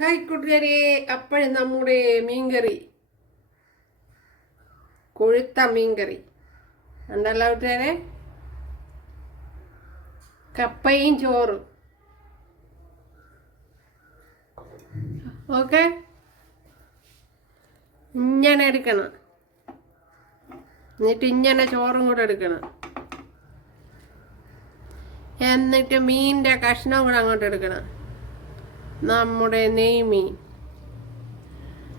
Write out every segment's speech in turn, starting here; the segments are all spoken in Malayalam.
ഹായ് കൂട്ടുകാരെ അപ്പോഴും നമ്മുടെ മീൻകറി. കൊഴുത്ത മീൻകറി. ഉണ്ടല്ലോ കൂട്ടുകാരെ? കപ്പയും ചോറും. ഓക്കെ? ഇങ്ങനെ എടുക്കണം. എന്നിട്ട് ഇങ്ങനെ ചോറും കൂടെ എടുക്കണം. എന്നിട്ട് മീനിന്റെ കഷ്ണം കൂടെ അങ്ങോട്ട് എടുക്കണം. നമ്മുടെ നെയ്മി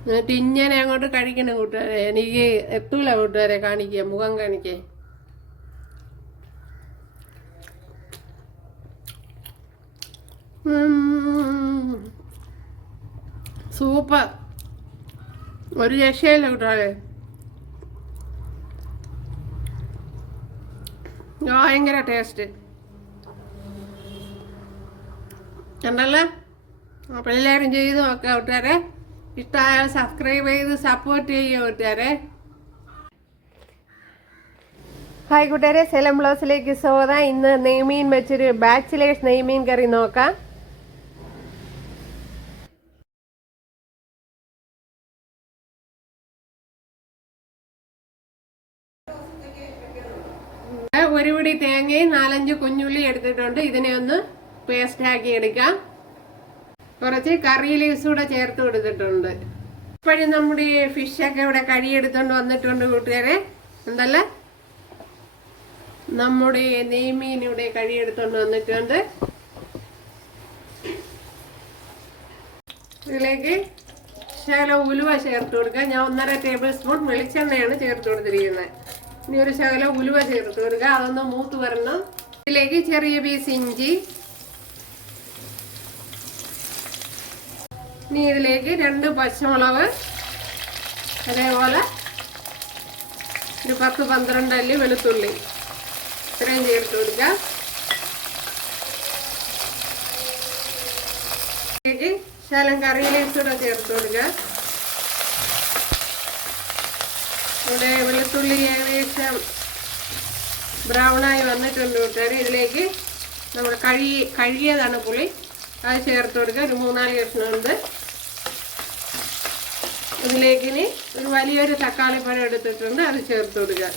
എന്നിട്ട് ഇങ്ങനെ അങ്ങോട്ട് കഴിക്കണം കൂട്ടുകാരെ. എനിക്ക് എത്തൂല കൂട്ടുകാരെ കാണിക്കുക മുഖം കാണിക്കേ സൂപ്പർ. ഒരു രക്ഷയില്ല കൂട്ടുകാരെ. ഭയങ്കര ടേസ്റ്റ് കണ്ടല്ലോ? അപ്പോൾ എല്ലാവരും ചെയ്ത് നോക്കാം കൂട്ടുകാരെ. ഇഷ്ടമായാൽ സബ്സ്ക്രൈബ് ചെയ്ത് സപ്പോർട്ട് ചെയ്യുക കൂട്ടുകാരെ. ഹായ് കൂട്ടുകാരെ സെലം ബ്ലൗസിലേക്ക് സ്വാഗതം. ഇന്ന് നെയ്മീൻ വെച്ചൊരു ബാച്ചിലേഴ്സ് നെയ്മീൻ കറി നോക്കാം. ഒരു പിടി തേങ്ങയും നാലഞ്ച് കുഞ്ഞുള്ളി എടുത്തിട്ടുണ്ട്. ഇതിനെ ഒന്ന് പേസ്റ്റാക്കി എടുക്കാം. കുറച്ച് കറി ലീവ്സ് കൂടെ ചേർത്ത് കൊടുത്തിട്ടുണ്ട്. ഇപ്പോഴും നമ്മുടെ ഈ ഫിഷൊക്കെ ഇവിടെ കഴിയെടുത്തോണ്ട് വന്നിട്ടുണ്ട് കൂട്ടുകാരെ. എന്തല്ല? നമ്മുടെ നെയ്മീൻ ഇവിടെ കഴിയെടുത്തോണ്ട് വന്നിട്ടുണ്ട്. ഇതിലേക്ക് ശകലം ഉലുവ ചേർത്ത് കൊടുക്കുക. ഞാൻ ഒന്നര ടേബിൾ സ്പൂൺ വെളിച്ചെണ്ണയാണ് ചേർത്ത് കൊടുത്തിരിക്കുന്നത് ഇനി ഒരു ശകലം ഉലുവ ചേർത്ത് കൊടുക്കുക. അതൊന്ന് മൂത്ത് വരണം. ഇതിലേക്ക് ചെറിയ പീസ് ഇഞ്ചി ഇനി ഇതിലേക്ക് രണ്ട് പച്ചമുളക് അതേപോലെ ഒരു പത്ത് പന്ത്രണ്ട് അല്ലി വെളുത്തുള്ളി. ഇത്രയും ചേർത്ത് കൊടുക്കാം. ഇതിലേക്ക് കറി കറിയിലേക്ക് കൂടെ ചേർത്ത് കൊടുക്കുക ഇവിടെ വെളുത്തുള്ളി ഏകദേശം ബ്രൗണായി വന്നിട്ടുണ്ട് കൂട്ടുകാർ ഇതിലേക്ക് നമ്മൾ കഴുകി കഴുകിയതാണ് പുളി. അത് ചേർത്ത് കൊടുക്കുക ഒരു മൂന്നാൽ കഷ്ണമുണ്ട് ഇതിലേക്ക് ഇനി ഒരു വലിയൊരു തക്കാളി പഴം എടുത്തിട്ടുണ്ട് അത് ചേർത്ത് കൊടുക്കുക.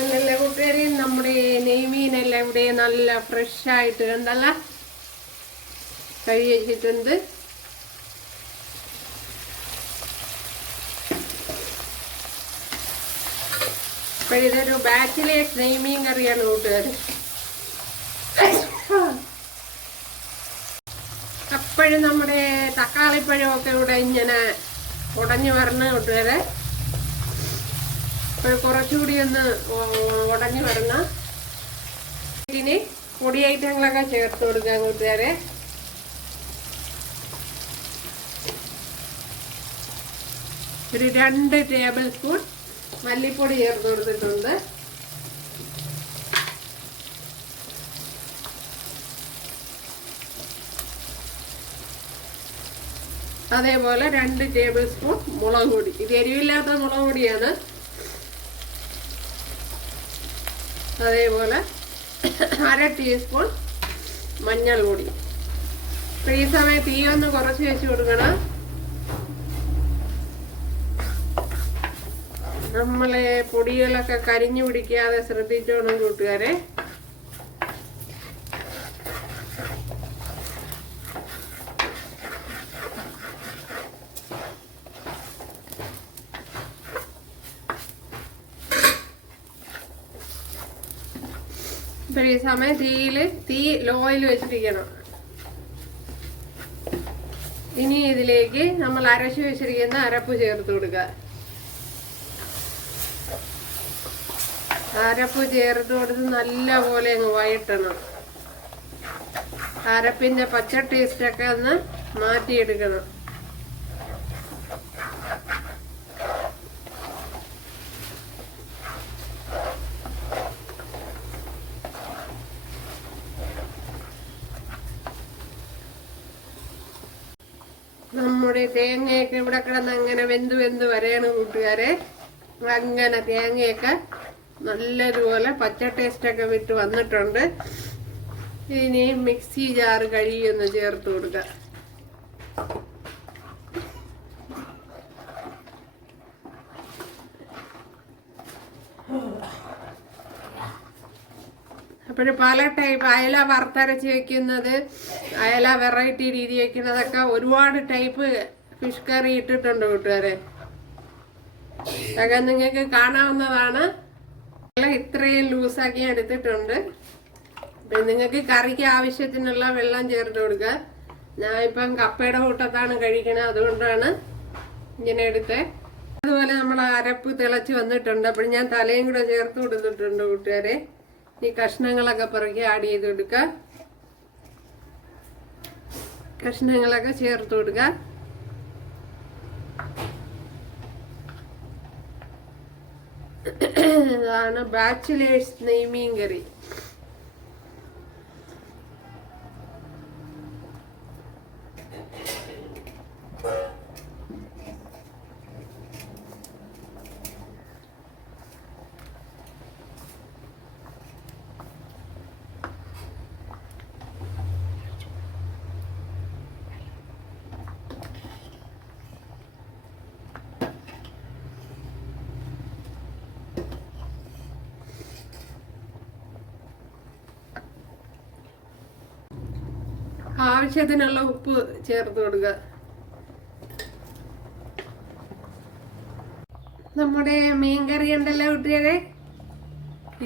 എന്നല്ല കൂട്ടുകാരി? നമ്മുടെ നെയ്മീനെല്ലാം ഇവിടെ നല്ല ഫ്രഷായിട്ട് കണ്ടല്ല? കഴുകി വെച്ചിട്ടുണ്ട് അപ്പൊ ഇതൊരു ബാച്ചിലേഴ്സ് നെയ്മീൻ കറിയാണ് കൂട്ടുകാർ അപ്പോഴും നമ്മുടെ തക്കാളിപ്പഴമൊക്കെ ഇവിടെ ഇങ്ങനെ ഉടഞ്ഞു വരണം കൂട്ടുകാരെ. അപ്പോൾ കുറച്ചുകൂടി ഒന്ന് ഉടഞ്ഞു വരണം. ഇനി പൊടി ഐറ്റങ്ങളൊക്കെ ചേർത്ത് കൊടുക്കാം കൂട്ടുകാരെ. ഒരു രണ്ട് ടേബിൾ സ്പൂൺ മല്ലിപ്പൊടി ചേർത്ത് കൊടുത്തിട്ടുണ്ട്. അതേപോലെ രണ്ട് ടേബിൾ സ്പൂൺ മുളക് പൊടി. ഇത് എരിവില്ലാത്ത മുളക് പൊടിയാണ്. അതേപോലെ അര ടീസ്പൂൺ മഞ്ഞൾ പൊടി ഈ സമയത്ത് തീ ഒന്ന് കുറച്ച് വെച്ച് കൊടുക്കണം. നമ്മളെ പൊടികളൊക്കെ കരിഞ്ഞു പിടിക്കാതെ ശ്രദ്ധിച്ചോണം കൂട്ടുകാരെ. ഇപ്പോൾ ഈ സമയം തീയിൽ തീ ലോയിൽ വെച്ചിരിക്കണം. ഇനി ഇതിലേക്ക് നമ്മൾ അരച്ചു വെച്ചിരിക്കുന്ന അരപ്പ് ചേർത്ത് കൊടുക്കുക. അരപ്പ് ചേർത്ത് കൊടുത്ത് നല്ല പോലെ അങ്ങ് വഴട്ടണം അരപ്പിന്റെ പച്ച ടേസ്റ്റൊക്കെ ഒന്ന് മാറ്റിയെടുക്കണം. നമ്മുടെ തേങ്ങയൊക്കെ ഇവിടെ കിടന്ന് അങ്ങനെ വെന്ത് വെന്ത് വരെയാണ് കൂട്ടുകാരെ. അങ്ങനെ തേങ്ങയൊക്കെ നല്ലതുപോലെ പച്ച ടേസ്റ്റൊക്കെ വിട്ട് വന്നിട്ടുണ്ട്. ഇനി മിക്സി ജാറ് കഴുകിയൊന്ന് ചേർത്ത് കൊടുക്കുക അപ്പോഴും പല ടൈപ്പ് അയല വറുത്തരച്ച് വെക്കുന്നത് അയല വെറൈറ്റി രീതി വെക്കുന്നതൊക്കെ ഒരുപാട് ടൈപ്പ് ഫിഷ് കറി ഇട്ടിട്ടുണ്ട് കൂട്ടുകാരെ. അതൊക്കെ നിങ്ങൾക്ക് കാണാവുന്നതാണ്. ഇത്രയും ലൂസാക്കി എടുത്തിട്ടുണ്ട്. പിന്നെ നിങ്ങൾക്ക് കറിക്ക് ആവശ്യത്തിനുള്ള വെള്ളം ചേർത്ത് കൊടുക്കുക. ഞാൻ ഇപ്പം കപ്പയുടെ കൂട്ടത്താണ് കഴിക്കണത് അതുകൊണ്ടാണ് ഇങ്ങനെ എടുത്തേ. അതുപോലെ നമ്മൾ അരപ്പ് തിളച്ച് വന്നിട്ടുണ്ട്. അപ്പോൾ ഞാൻ തലയും കൂടെ ചേർത്ത് കൊടുത്തിട്ടുണ്ട് കൂട്ടുകാരെ. ഈ കഷ്ണങ്ങളൊക്കെ പിറകെ ആഡ് ചെയ്ത് കൊടുക്കുക. കഷ്ണങ്ങളൊക്കെ ചേർത്ത് കൊടുക്കുക. ഇതാണ് ബാച്ചിലേഴ്സ് നെയ്മീൻ കറി ആവശ്യത്തിനുള്ള ഉപ്പ് ചേർത്ത് കൊടുക്കുക. നമ്മുടെ മീൻകറി ഉണ്ടല്ലോ കുട്ടികളെ?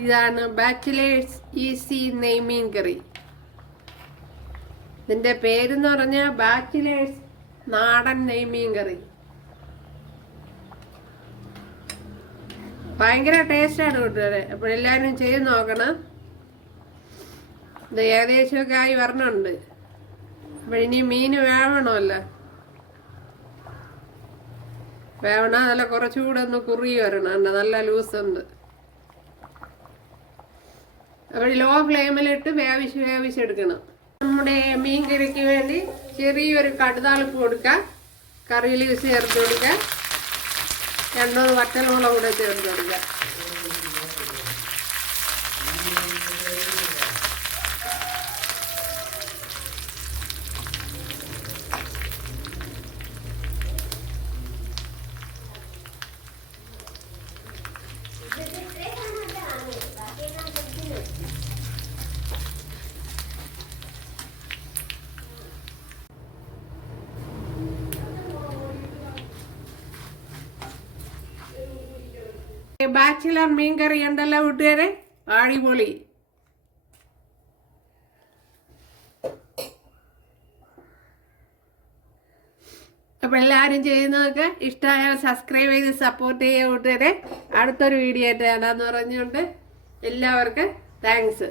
ഇതാണ് ബാച്ചിലേഴ്സ് ഈസി നെയ്മീൻ കറി ഇതിന്റെ പേരെന്ന് പറഞ്ഞാൽ ബാച്ചിലേഴ്സ് നാടൻ നെയ്മീൻ കറി ഭയങ്കര ടേസ്റ്റാണ് കൂട്ടുകാരെ അപ്പോൾ എല്ലാവരും ചെയ്ത് നോക്കണം. ഇത് ഏകദേശമൊക്കെ ആയി വരണുണ്ട്. അപ്പോൾ ഇനി മീൻ വേവണമല്ലോ? വേവണ നല്ല കുറച്ചുകൂടെ ഒന്ന് കുറി വരണം. ഉണ്ട് നല്ല ഉണ്ട് അപ്പോൾ ലോ ഫ്ലെയിമിലിട്ട് വേവിച്ച് വേവിച്ചെടുക്കണം. നമ്മുടെ മീൻ കറിക്ക് വേണ്ടി ചെറിയൊരു കടുതാളിപ്പ് കൊടുക്കാം കറിയിൽ ചേർത്ത് കൊടുക്കാം രണ്ടോ വറ്റൽമുളക് കൂടെ ചേർത്ത് കൊടുക്കാം ബാച്ചിലർ മീൻ കറി ഉണ്ടല്ലോ വീട്ടുകാരെ? അടിപൊളി. അപ്പം എല്ലാവരും ചെയ്യുന്നതൊക്കെ ഇഷ്ടമായാൽ സബ്സ്ക്രൈബ് ചെയ്ത് സപ്പോർട്ട് ചെയ്യുക കൂട്ടുകാരെ അടുത്തൊരു വീഡിയോ ആയിട്ട് കാണാമെന്ന് പറഞ്ഞുകൊണ്ട് എല്ലാവർക്കും താങ്ക്സ്